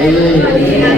Amém.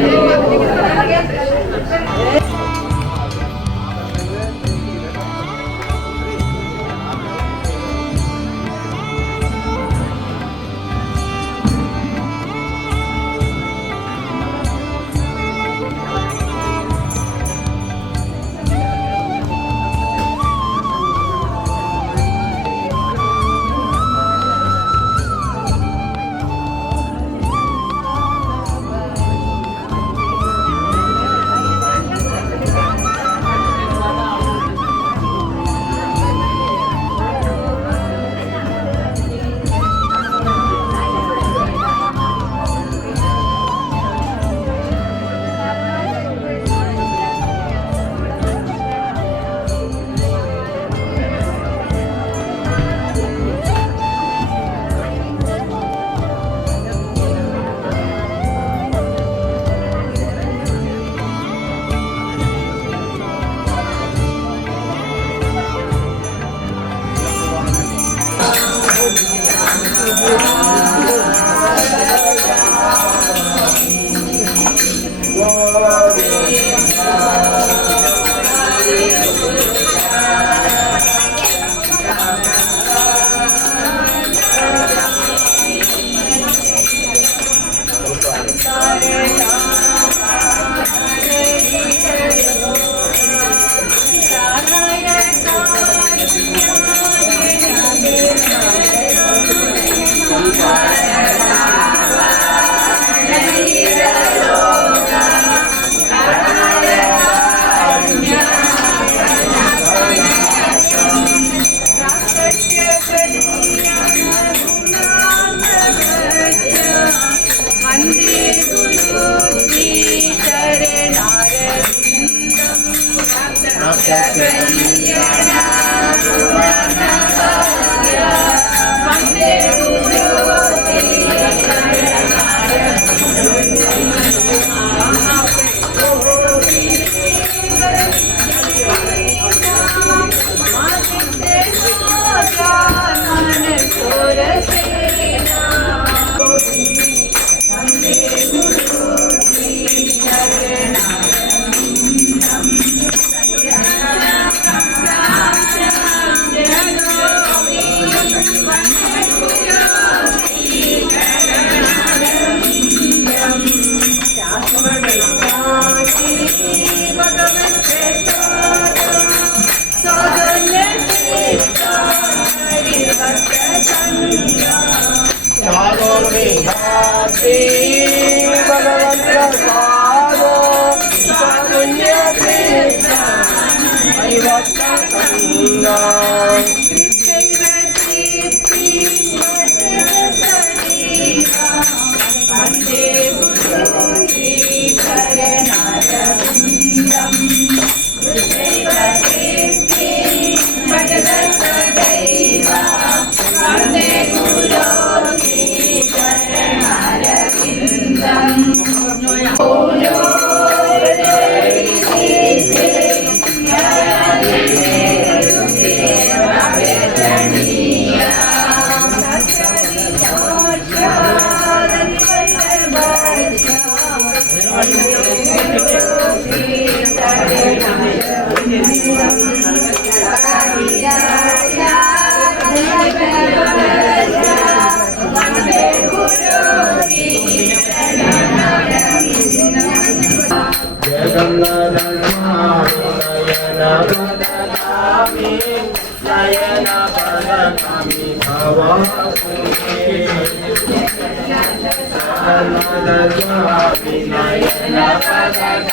Thank you.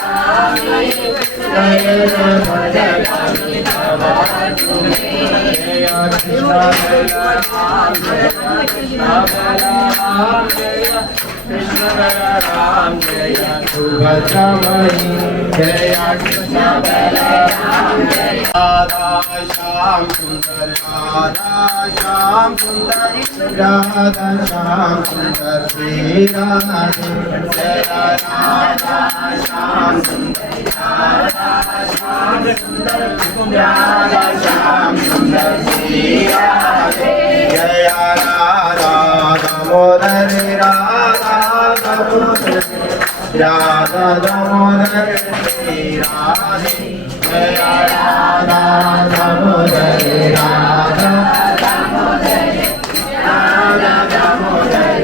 Ram Ram Radha Damodar Radhe Radha Damodar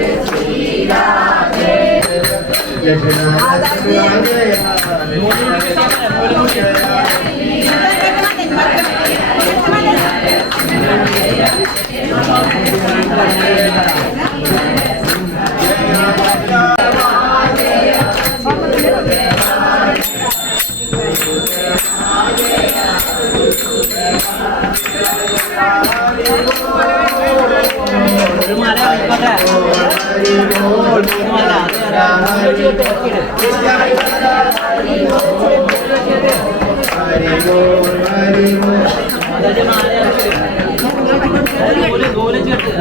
ഒരു ഗോലും ചേർത്ത്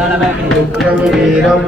വീരം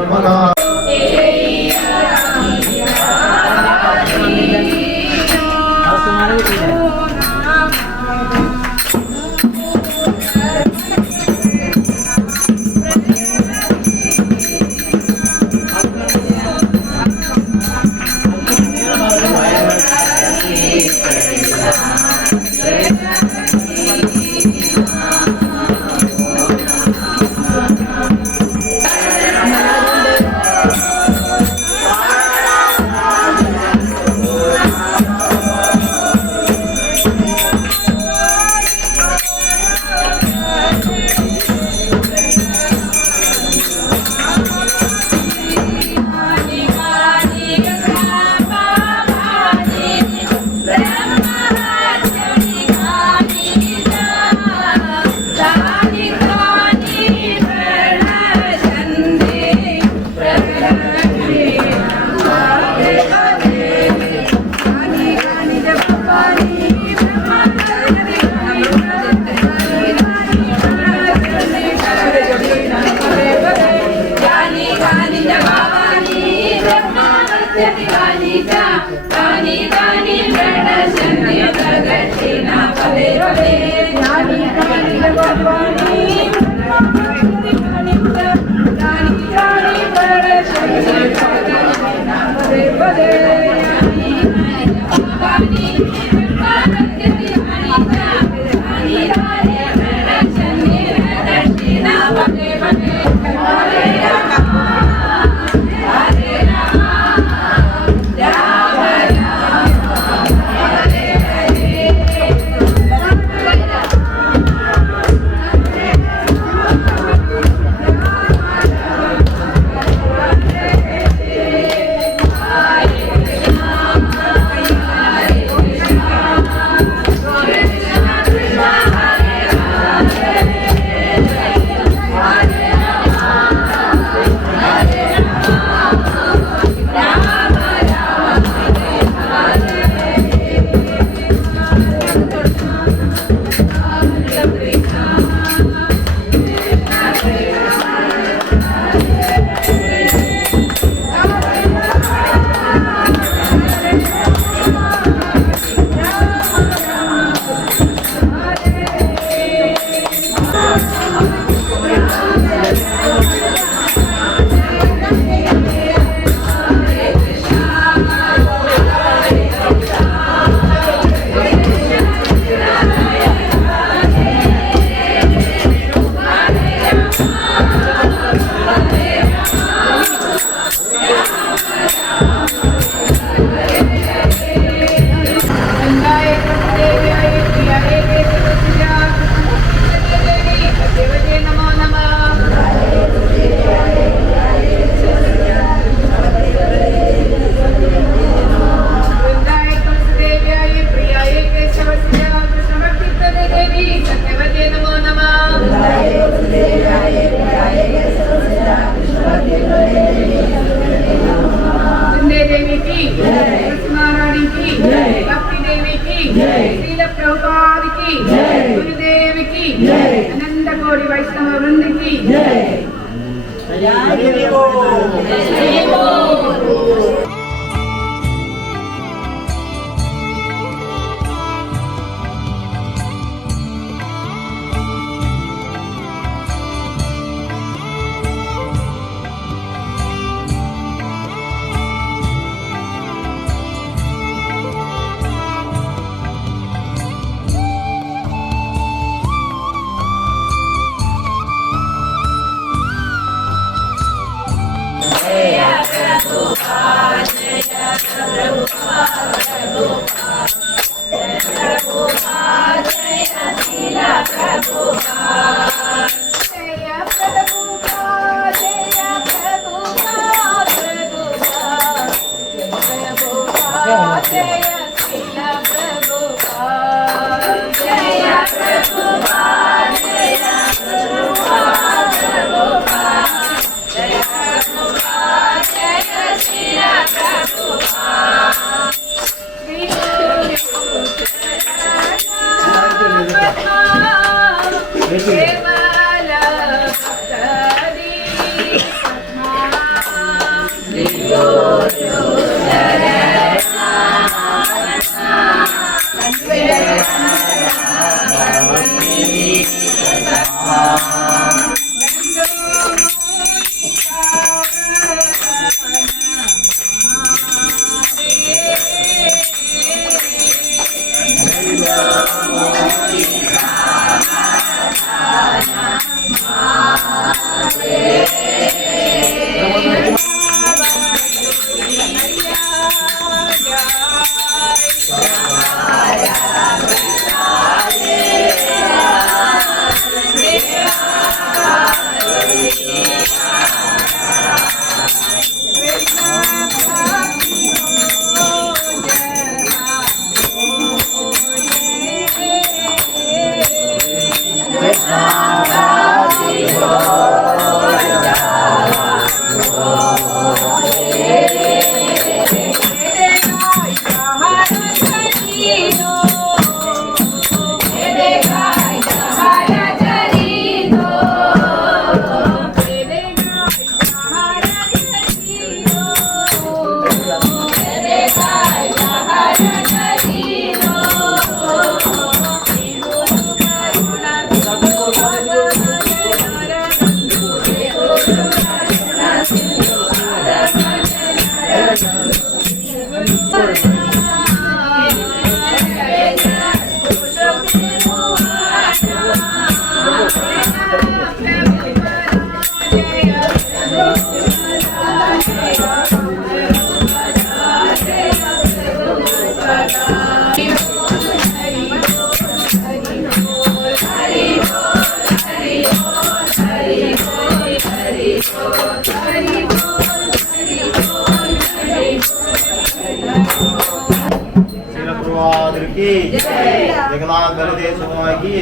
की जगन्नाथ बलदेव सुबह की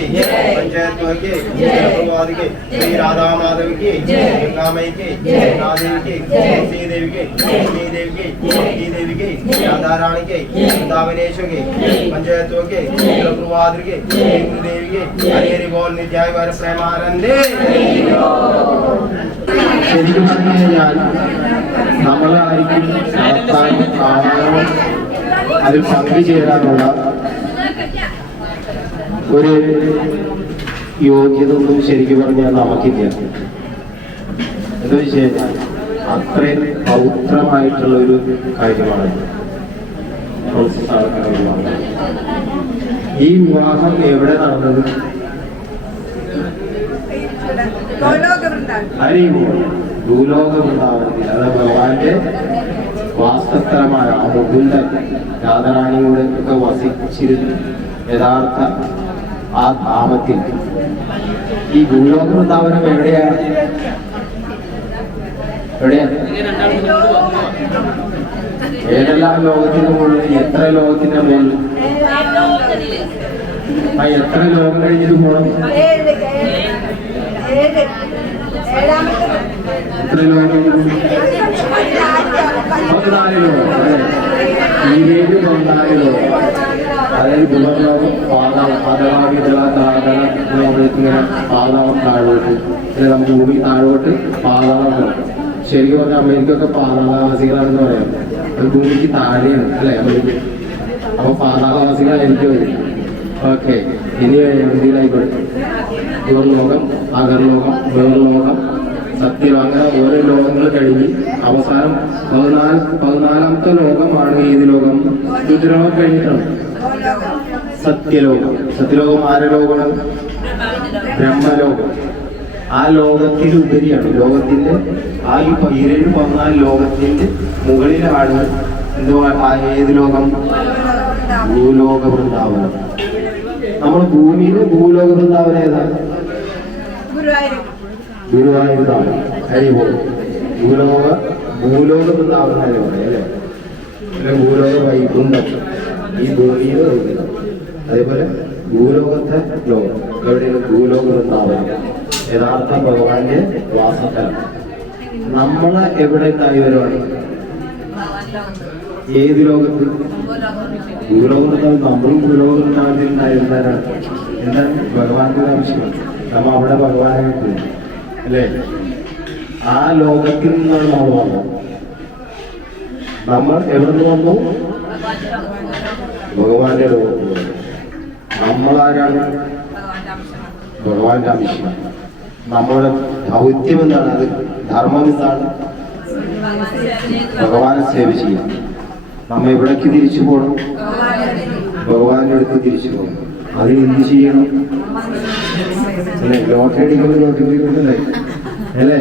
पंचायत की श्री राधा माधव की गंगा मई के देवी के तुलसी देवी के तुलसी देवी के तुलसी देवी के के वृंदावनेश्वर के पंचायतों के के देवी बोल नित्याय वर प्रेमानंदे നമ്മളായിരിക്കും അതിൽ പങ്കുചേരാനുള്ള ഒരു യോഗ്യത ഒന്നും ശരിക്കും പറഞ്ഞാൽ നമുക്കില്ല. എന്താ വെച്ച് അത്രയും പൗത്രമായിട്ടുള്ള ഒരു കാര്യമാണ്. ഈ വിവാഹം എവിടെ നടന്നത്? അറിയുമോ ഭൂലോകമുണ്ടാവുന്നില്ല അത് ഭഗവാന്റെ വാസ്തവമായ ആ മുകുന്ദൻ രാധാറാണിയോട് ഒക്കെ വസിച്ചിരുന്നു. യഥാർത്ഥ ആ ധാമത്തിൽ ഈ ഭൂലോക വൃന്ദാവനം എവിടെയാണ്? ഏതെല്ലാം ലോകത്തിന് മുകളിൽ? എത്ര ലോകത്തിന്റെ മുകളിൽ? ആ എത്ര ലോകം കഴിഞ്ഞിട്ട് പോകണം എത്ര ലോകം? പതിനാല് ലോകം പതിനാല് ലോകം. അതായത് ഗുണലോകം പാതാളം പദവാദിതള താതള ഇങ്ങനെ പാതാളം താഴോട്ട്. പിന്നെ നമുക്ക് ഭൂമി താഴോട്ട് പാതാളം ശരിക്കും പറഞ്ഞാൽ അമേരിക്കൊക്കെ പാതാളവാസികളാണെന്ന് പറയാം. അത് ഭൂമിക്ക് താഴെയാണ് അല്ലേ അമേരിക്ക? അപ്പൊ പാതാളവാസികളായിരിക്കും അവർ ഓക്കെ ഇനി എന്തിനായിക്കോട്ടെ ലോകം അകർലോകം വേർലോകം സത്യം അങ്ങനെ ഓരോ ലോകങ്ങൾ കഴിഞ്ഞ് അവസാനം പതിനാല് പതിനാലാമത്തെ ലോകമാണ് ഏത് ലോകം? രുദ്രലോകം കഴിഞ്ഞിട്ടാണ്. സത്യലോകം. സത്യലോകം ആരുടെ ലോകമാണ്? ബ്രഹ്മലോകം. ആ ലോകത്തിലുപരിയാണ്. ലോകത്തിന്റെ ആ ഈ പകിരന് വന്നാൽ ലോകത്തിന്റെ മുകളിലാണ് എന്തോ ഏത് ലോകം? ഭൂലോക വൃന്ദാവനം നമ്മൾ ഭൂമിയിൽ ഭൂലോക വൃന്ദാവനം ഏതാ? ഗുരുവായൂരാണ് ഹരിപോ ഭൂലോക ഭൂലോക വൃന്ദാവനം അല്ലെ? ഭൂലോക വൈകുണ്ഠം. ഈ ഭൂമിയിൽ വൈകുണ്ഠം അതേപോലെ ഭൂലോകത്തെ ലോകം. എവിടെയാണ് ഭൂലോകം എന്നാവുന്നത് യഥാർത്ഥ ഭഗവാന്റെ വാസസ്ഥലം. നമ്മളെ എവിടെ ഉണ്ടായി വരുവാണ്? ഏത് ലോകത്ത്? ഭൂലോകത്ത് നമ്മളും ഭൂലോകത്തിൽ ഉണ്ടായിരുന്നവരാണ്. എന്താണ് ഭഗവാന്റെ ആവശ്യം നമ്മ അവിടെ ഭഗവാനെ കിട്ടും അല്ലേ? ആ ലോകത്തിൽ നിന്നാണ് നമ്മൾ വന്നത്. നമ്മൾ എവിടെ നിന്ന് വന്നു? ഭഗവാന്റെ ലോകത്തിൽ വന്നു നമ്മളാരാണ്? ഭഗവാന്റെ അംശം നമ്മുടെ ദൗത്യം എന്താണ്? അത് ധർമ്മം എന്താണ്? ഭഗവാനെ സേവ ചെയ്യാം. നമ്മ എവിടേക്ക് തിരിച്ചു പോകണം ഭഗവാന്റെ അടുത്ത് തിരിച്ചു പോകണം അത് എന്ത് ചെയ്യണം? ലോട്ടറി അടിക്കുമ്പോൾ അല്ലേ?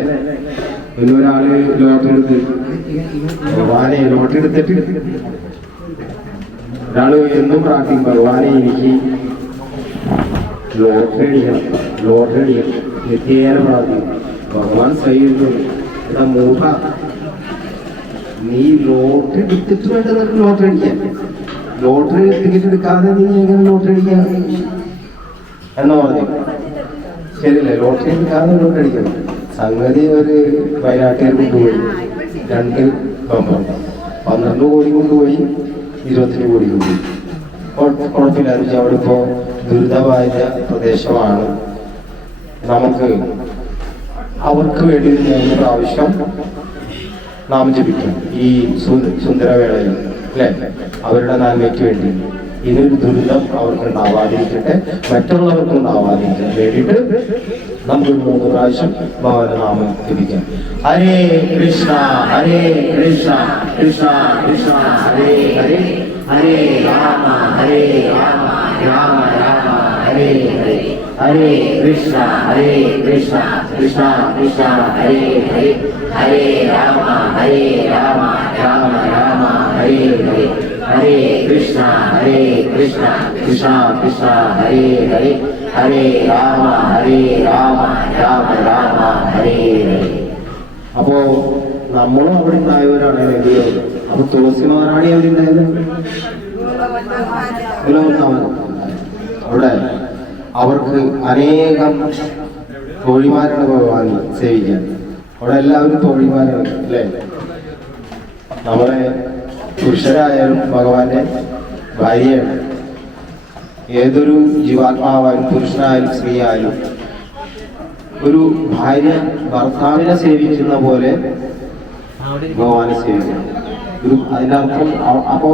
പിന്നെ ഒരാൾ ലോട്ടറി എടുത്ത് ഭഗവാനെ ലോട്ടറി എടുത്തിട്ട് ഒരാൾ എന്നും പ്രാർത്ഥിക്കും ഭഗവാനെ എനിക്ക് ലോട്ടറി അടിക്കണം നിത്യേന പ്രാർത്ഥിക്കും ഭഗവാൻ സൈഡ് എടാ മൂഹ നീ ലോട്ടറി എടുത്തിട്ട് വേണ്ട നിനക്ക് ലോട്ടറി അടിക്കാൻ? ലോട്ടറി ടിക്കറ്റ് എടുക്കാതെ നീ എങ്ങനെ ലോട്ടറി അടിക്കാൻ എന്നാ പറഞ്ഞു? ശരിയല്ലേ ലോട്ടറി എടുക്കാതെ ലോട്ടറി അടിക്കണം. സംഗതി ഒരു വയനാട്ടിൽ കൊണ്ടുപോയി രണ്ട് ബമ്പർ പന്ത്രണ്ട് കോടി കൊണ്ടുപോയി ഇരുപത്തിന് കൂടി കൂടി കുഴപ്പ- കുഴപ്പമില്ല വെച്ചാൽ അവിടെ ഇപ്പോ ദുരിതമായ പ്രദേശമാണ്. നമുക്ക് അവർക്ക് വേണ്ടി മൂന്ന് പ്രാവശ്യം നാം ജപിക്കും ഈ സുന്ദരവേളയിൽ അല്ലെ? അവരുടെ നന്മയ്ക്ക് വേണ്ടി. ഇതൊരു ദുരിതം അവർക്ക് ഉണ്ടാവാതിരിക്കട്ടെ മറ്റുള്ളവർക്ക് ഉണ്ടാവാതിരിക്കാൻ വേണ്ടിയിട്ട് നമുക്ക് മൂന്ന് പ്രാവശ്യം ഭഗവതനാമം ജപിക്കാം. ഹരേ കൃഷ്ണ ഹരേ കൃഷ്ണ കൃഷ്ണ കൃഷ്ണ ഹരേ ഹരേ ഹരേ രാമ ഹരേ രാമ രാമ രാമ ഹരേ ഹരേ. ഹരേ കൃഷ്ണ ഹരേ കൃഷ്ണ കൃഷ്ണ കൃഷ്ണ ഹരേ ഹരേ. ഹരേ രാമ ഹരേ രാമ രാമ രാമ ഹരേ ഹരേ. ഹരേ കൃഷ്ണ ഹരേ കൃഷ്ണ കൃഷ്ണ കൃഷ്ണ ഹരേ ഹരേ. ഹരേ രാമ ഹരേ രാമ രാമ രാമ ഹരേ. അപ്പോ നമ്മളും അവിടെ ഉണ്ടായവരാണ് എന്തെങ്കിലും അപ്പൊ തുളസി മഹാറാണി അവിടെ ഉണ്ടായത്? അവിടെ അവർക്ക് അനേകം തോഴിമാരാണ് ഭഗവാൻ സേവിക്കാൻ. അവിടെ എല്ലാവരും തോഴിമാരാണ് അല്ലേ? നമ്മളെ പുരുഷരായാലും ഭഗവാന്റെ ഭാര്യയാണ്. ഏതൊരു ജീവാത്മാവായാലും പുരുഷനായാലും സ്ത്രീ ആയാലും ഒരു ഭാര്യ ഭർത്താവിനെ സേവിക്കുന്ന പോലെ ഭഗവാനെ സേവിക്കണം. ഒരു അതിന്റെ അർത്ഥം അപ്പോ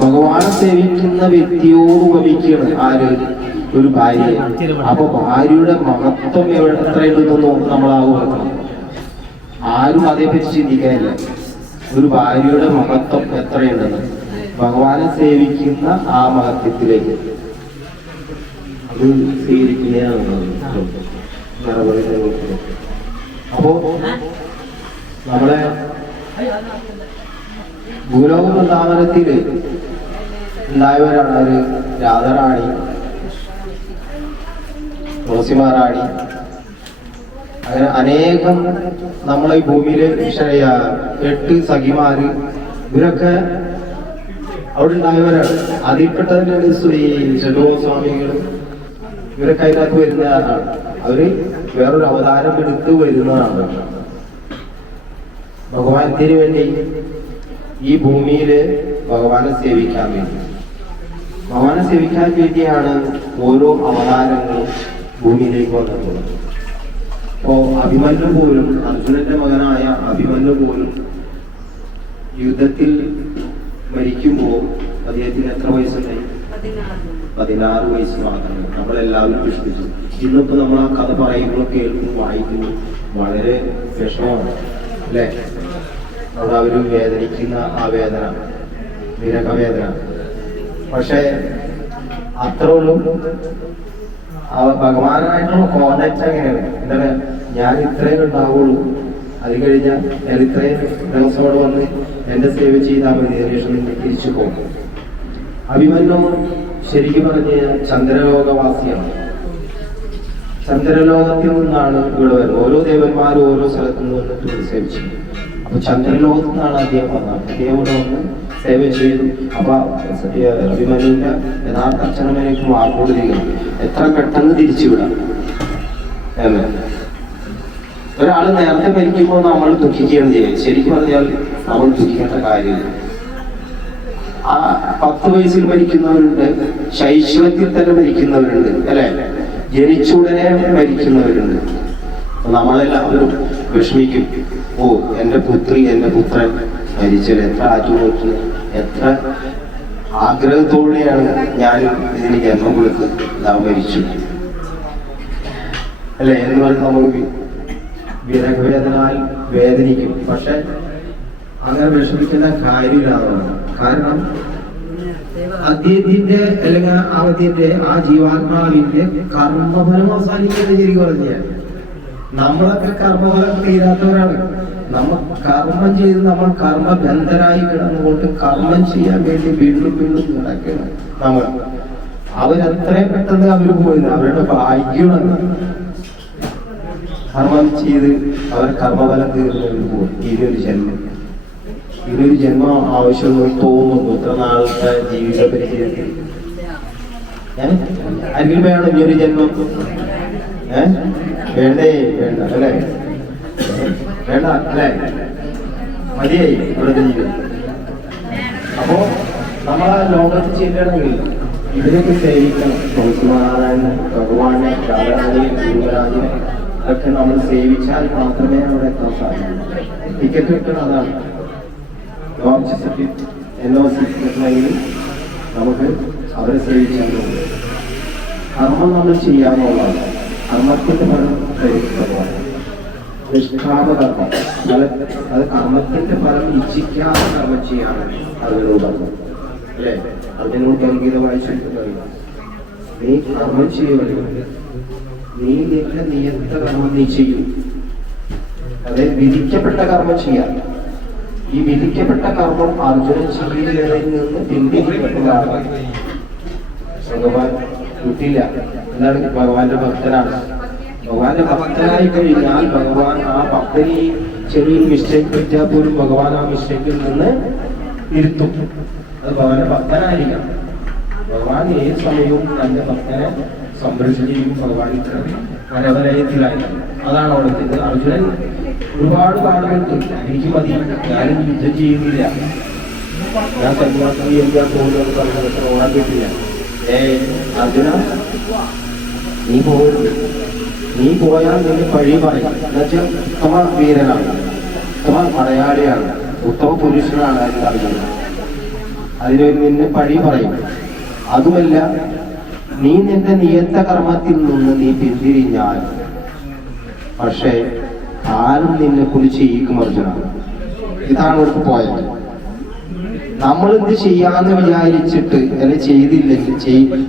ഭഗവാനെ സേവിക്കുന്ന വ്യക്തിയോട് ഉപമിക്കുകയാണ് ആര്? ഒരു ഭാര്യയെ അപ്പൊ ഭാര്യയുടെ മഹത്വം എവിടെ എത്രയുണ്ടെന്ന് നമ്മൾ ആ ആരും അതേപ്പറ്റി ചിന്തിക്കാനില്ല ഒരു ഭാര്യയുടെ മഹത്വം എത്രയുണ്ടെന്ന്. ഭഗവാനെ സേവിക്കുന്ന ആ മഹത്വത്തിലേക്ക് അത് സ്വീകരിക്കുകയാണ്. അപ്പോ നമ്മളെ ഭൂലോക വൃന്ദാവനത്തിൽ ഉണ്ടായവരാണ് ഒരു രാധാറാണി തുളസിമാറാണി അങ്ങനെ അനേകം നമ്മളെ ഈ ഭൂമിയിലെ എട്ട് സഖിമാര് ഇവരൊക്കെ അവിടെ ഉണ്ടായവരാണ് അതിൽപ്പെട്ട തന്നെയാണ് ശ്രീ സ്വാമികളും ഇവരൊക്കെ അതിനകത്ത് വരുന്നതാണ് അവർ വേറൊരു അവതാരം എടുത്ത് വരുന്നതാണ്. ഭഗവാനത്തിന് വേണ്ടി ഈ ഭൂമിയിൽ ഭഗവാനെ സേവിക്കാൻ വേണ്ടി. ഭഗവാനെ സേവിക്കാൻ വേണ്ടിയാണ് ഓരോ അവതാരങ്ങളും ഭൂമിയിലേക്ക് വന്നിട്ടുള്ളത്. അപ്പോ അഭിമന്യു പോലും അർജുനന്റെ മകനായ അഭിമന്യു പോലും യുദ്ധത്തിൽ മരിക്കുമ്പോൾ അദ്ദേഹത്തിന് എത്ര വയസ്സുണ്ടായി? പതിനാറ് വയസ്സ് മാത്രമേ. നമ്മളെല്ലാവരും പുഷ്പിച്ചു ഇന്നിപ്പോ നമ്മൾ ആ കഥ പറയുമ്പോൾ കേൾക്കും വായിക്കുന്നു വളരെ വിഷമമാണ് അല്ലേ? അവിടെ അവർ വേദനിക്കുന്ന ആ വേദന വിരഹവേദന. പക്ഷേ അത്ര ഉള്ളൂ. ഭഗവാനായിട്ടുള്ള കോണ്ടാക്ട് എങ്ങനെയാണ് എന്താണ്? ഞാൻ ഇത്രയും ഉണ്ടാവുള്ളൂ. അത് കഴിഞ്ഞാൽ ഞാൻ ഇത്രയും വന്ന് എന്റെ സേവ ചെയ്താൽ മതി അതിനുശേഷം നിങ്ങൾ തിരിച്ചു പോകും. അഭിമന്യു ശരിക്കും പറഞ്ഞ ചന്ദ്രലോകവാസിയാണ്. ചന്ദ്രലോകത്തിൽ നിന്നാണ് ഇവിടെ വരുന്നത്. ഓരോ ദേവന്മാരും ഓരോ സ്ഥലത്തു നിന്ന് വന്നിട്ട് സേവ് സേവിച്ചു അപ്പൊ ചന്ദ്രലോകത്തു നിന്നാണ് അദ്ദേഹം വന്നത്. അദ്ദേഹം വന്ന് സേവ ചെയ്തു. അപ്പൊ അഭിമന്യുവിന്റെ യഥാർത്ഥ അച്ഛനമ്മയിലേക്ക് മാറിക്കൊണ്ടിരിക്കുന്നു എത്ര പെട്ടെന്ന് തിരിച്ചുവിടാം ഒരാൾ നേരത്തെ മരിക്കുമ്പോൾ നമ്മൾ ദുഃഖിക്കുകയാണ് ചെയ്യുക ശരിക്കും പറഞ്ഞാൽ നമ്മൾ ദുഃഖിക്കേണ്ട കാര്യമില്ല. ആ പത്ത് വയസ്സിൽ മരിക്കുന്നവരുണ്ട് ശൈശവത്തിൽ തന്നെ മരിക്കുന്നവരുണ്ട് അല്ലെ? ജനിച്ചുടനെ മരിക്കുന്നവരുണ്ട്. നമ്മളെല്ലാവരും വിഷമിക്കും. ഓ എന്റെ പുത്രി എന്റെ പുത്രൻ മരിച്ചത് എത്ര ആറ്റുനോട്ടുന്നു എത്ര ആഗ്രഹത്തോടെയാണ് ഞാൻ ഇതിന് ജന്മം കൊടുത്ത് നാം മരിച്ചു അല്ലെ? എന്ന് പറഞ്ഞ് നമ്മൾ വിരഹവേദനാൽ വേദനിക്കും. പക്ഷെ അങ്ങനെ വിഷമിക്കുന്ന കാര്യമില്ലാതാണ് കാരണം അദ്ദേഹത്തിന്റെ അല്ലെങ്കിൽ അവധിന്റെ ആ ജീവാത്മാവിന്റെ കർമ്മഫലം അവസാനിക്കുന്നത് ശരി പറഞ്ഞ നമ്മളൊക്കെ കർമ്മഫലം തീരാത്തവരാണ് നമ്മ കർമ്മം ചെയ്ത് നമ്മൾ കർമ്മബന്ധരായി കിടന്നുകൊണ്ട് കർമ്മം ചെയ്യാൻ വേണ്ടി വീണ്ടും വീണ്ടും നടക്കണം നമ്മൾ. അവരത്രയും പെട്ടെന്ന് അവർ പോയില്ല. അവരുടെ ഭാഗ്യമാണ്. കർമ്മം ചെയ്ത് അവർ കർമ്മഫലം തീർന്നു ഇനിയൊരു ജന്മം. ഇതൊരു ജന്മം ആവശ്യമായി തോന്നുന്നു ഇത്ര നാളത്തെ ജീവിത പരിചയത്തിൽ. അരികിൽ വേണം ഇനിയൊരു ജന്മം? ഏഹ് വേണ്ടേ? വേണ്ട അല്ലേ? വേണ്ട അല്ലേ? മതിയായി ഇവിടുത്തെ ജീവിതം. അപ്പോ നമ്മൾ ആ ലോകത്ത് ചെല്ലണമെങ്കിൽ ഇതിനൊക്കെ സേവിക്കണം. തുളസിനാരായണൻ ഭഗവാനെ രാധാരാജനെ ഗുരുവരാജനെ ഇതൊക്കെ നമ്മൾ സേവിച്ചാൽ മാത്രമേ അവിടെ എത്താൻ സാധിക്കൂ ടിക്കറ്റ് വെക്കണം അതാണ്. ലോഞ്ച് സർട്ടിഫിക്കറ്റ് എൻ ഒ നമുക്ക് അവരെ സേവിച്ചാൽ കർമ്മം നമ്മൾ ചെയ്യാമെന്നുള്ളതാണ് കർമ്മത്തിന്റെ ഫലം ധരിക്കുന്നതാണ് നിഷ്കാമ കർമ്മം. അത് അത് കർമ്മത്തിന്റെ ഫലം ഇച്ഛിക്കാതെ കർമ്മം ചെയ്യാണ് അതിനോട് അല്ലേ? അതിനോട് ഗംഭീരമായി കഴിയും. നീ കർമ്മം ചെയ്യുമല്ലോ നീ നിന്റെ കർമ്മം നീ ചെയ്യും. അതെ വിധിക്കപ്പെട്ട കർമ്മം ചെയ്യാം. ഈ വിധിക്കപ്പെട്ട കർമ്മം അർജുനൻ ചെയ്യുന്നതിൽ നിന്ന് ഭഗവാൻ കിട്ടില്ല എന്താണ്? ഭഗവാന്റെ ഭക്തനാണ്. ഭഗവാന്റെ ഭക്തനായി കഴിഞ്ഞാൽ ഭഗവാൻ ആ ഭക്തനെ ചെറിയൊരു മിസ്റ്റേക്ക് പറ്റിയാൽ പോലും ഭഗവാൻ ആ മിസ്റ്റേക്കിൽ നിന്ന് ഇരുത്തും. അത് ഭഗവാന്റെ ഭക്തനായിരിക്കാം ഭഗവാൻ ഏത് സമയവും തന്റെ ഭക്തനെ ഭഗവാൻ ഇത്ര വരവലയത്തിലായി അതാണ് അവിടെ എത്തിയത്. അർജുനൻ ഒരുപാട് പാടുകൾക്ക് എനിക്ക് മതി. ഞാനും യുദ്ധം ചെയ്യുന്നില്ല. ഞാൻ കന്യാസ്ത്രീ എന്താ പോകുന്നത് പറഞ്ഞത് ഓടാൻ പറ്റില്ല. ഏ അർജുന നീ പോകരുത്. നീ പോയാൽ നിന്നെ പഴി പറയും എന്നുവെച്ചാൽ ഉത്തമ വീരനാണ്. ഉത്തമ മലയാളിയാണ്. ഉത്തമ പുരുഷനാണ് അതിന് അർജുന അതിനൊരു നിന്നെ പഴി പറയും. അതുമല്ല നീ നിന്റെ നിയത്ത കർമ്മത്തിൽ നിന്ന് നീ പിന്തിരിഞ്ഞാൽ പക്ഷേ കാലം നിന്നെ കുറിച്ച് ഈക്കും അർജുന. ഇതാണ് ഇവിടുത്തെ പോയത് നമ്മൾ എന്ത് ചെയ്യാന്ന് വിചാരിച്ചിട്ട് അല്ലെ ചെയ്തില്ലെങ്കിൽ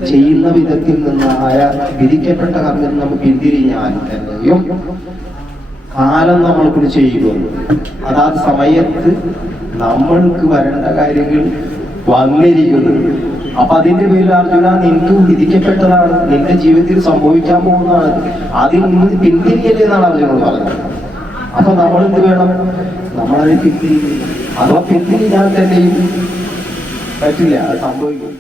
ചെയ്യുന്ന വിധത്തിൽ നിന്നായ വിധിക്കപ്പെട്ട കർമ്മത്തിൽ നമ്മൾ പിന്തിരിഞ്ഞാൽ തന്നെയും കാലം നമ്മൾ കുറിച്ച് ചെയ്യുന്നു. അതാത് സമയത്ത് നമ്മൾക്ക് വരേണ്ട കാര്യങ്ങൾ വന്നിരിക്കുന്നു. അപ്പൊ അതിന്റെ പേരിൽ അർജുന നിനക്ക് വിധിക്കപ്പെട്ടതാണ്. നിന്റെ ജീവിതത്തിൽ സംഭവിക്കാൻ പോകുന്നതാണ്. അതിൽ നിന്ന് പിന്തിരിയല്ലേ എന്നാണ് അർജുനോട് പറഞ്ഞത്. അപ്പൊ നമ്മൾ എന്ത് വേണം? നമ്മളതിനെ പിന്തിരി അഥവാ പിന്തിരിഞ്ഞാൽ തന്നെയും പറ്റില്ല അത് സംഭവിക്കും.